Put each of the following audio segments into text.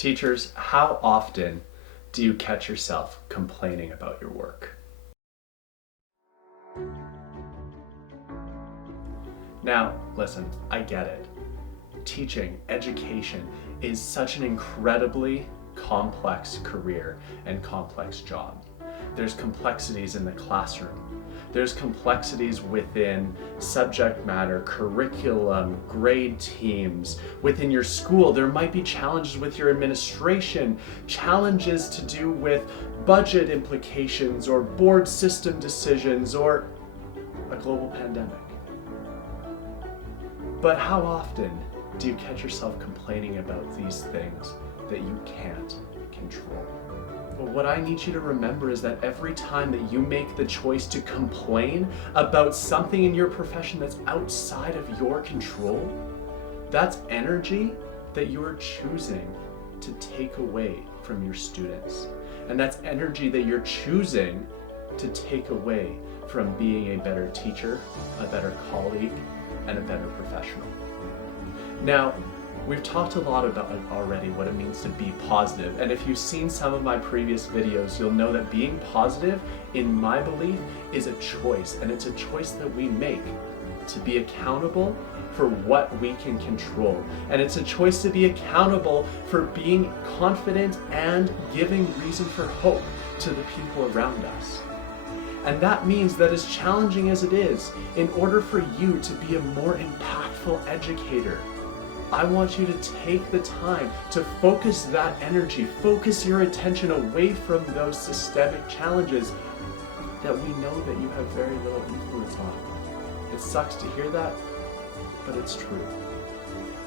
Teachers, how often do you catch yourself complaining about your work? Now, listen, I get it. Teaching, education is such an incredibly complex career and complex job. There's complexities in the classroom. There's complexities within subject matter, curriculum, grade teams. Within your school, there might be challenges with your administration, challenges to do with budget implications or board system decisions or a global pandemic. But how often do you catch yourself complaining about these things that you can't control? But what I need you to remember is that every time that you make the choice to complain about something in your profession that's outside of your control, that's energy that you are choosing to take away from your students. And that's energy that you're choosing to take away from being a better teacher, a better colleague, and a better professional. Now, we've talked a lot about already what it means to be positive, and if you've seen some of my previous videos, you'll know that being positive, in my belief, is a choice, and it's a choice that we make to be accountable for what we can control. And it's a choice to be accountable for being confident and giving reason for hope to the people around us. And that means that as challenging as it is, in order for you to be a more impactful educator, I want you to take the time to focus that energy, focus your attention away from those systemic challenges that we know that you have very little influence on. It sucks to hear that, but it's true.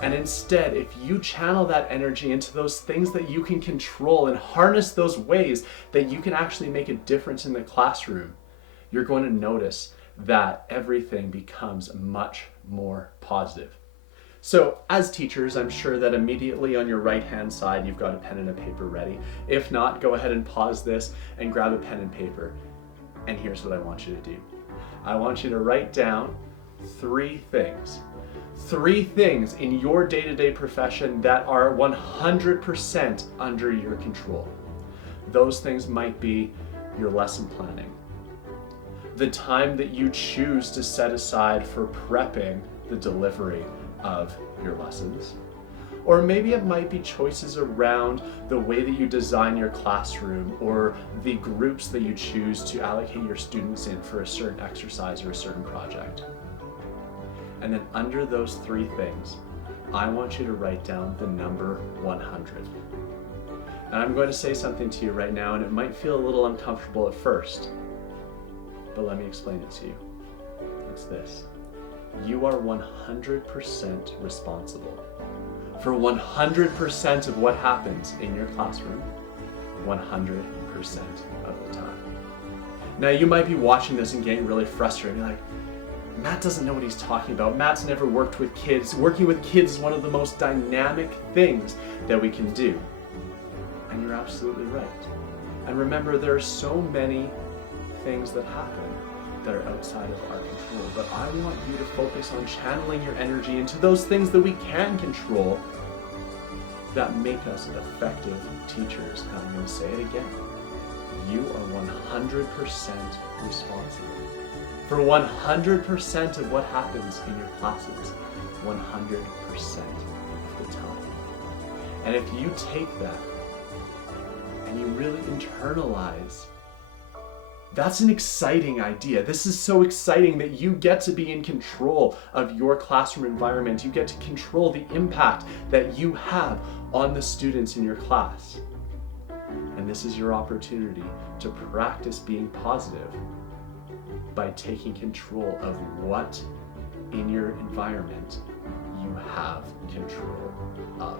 And instead, if you channel that energy into those things that you can control and harness those ways that you can actually make a difference in the classroom, you're going to notice that everything becomes much more positive. So as teachers, I'm sure that immediately on your right-hand side, you've got a pen and a paper ready. If not, go ahead and pause this and grab a pen and paper. And here's what I want you to do. I want you to write down three things in your day-to-day profession that are 100% under your control. Those things might be your lesson planning, the time that you choose to set aside for prepping the delivery of your lessons. Or maybe it might be choices around the way that you design your classroom or the groups that you choose to allocate your students in for a certain exercise or a certain project. And then under those three things, I want you to write down the number 100. And I'm going to say something to you right now, and it might feel a little uncomfortable at first, but let me explain it to you. It's this. You are 100% responsible for 100% of what happens in your classroom, 100% of the time. Now you might be watching this and getting really frustrated. You're like, Matt doesn't know what he's talking about. Matt's never worked with kids. Working with kids is one of the most dynamic things that we can do. And you're absolutely right. And remember, there are so many things that happen that are outside of our control. But I want you to focus on channeling your energy into those things that we can control that make us effective teachers. And I'm going to say it again. You are 100% responsible for 100% of what happens in your classes, 100% of the time. And if you take that and you really internalize, that's an exciting idea. This is so exciting that you get to be in control of your classroom environment. You get to control the impact that you have on the students in your class. And this is your opportunity to practice being positive by taking control of what in your environment you have control of.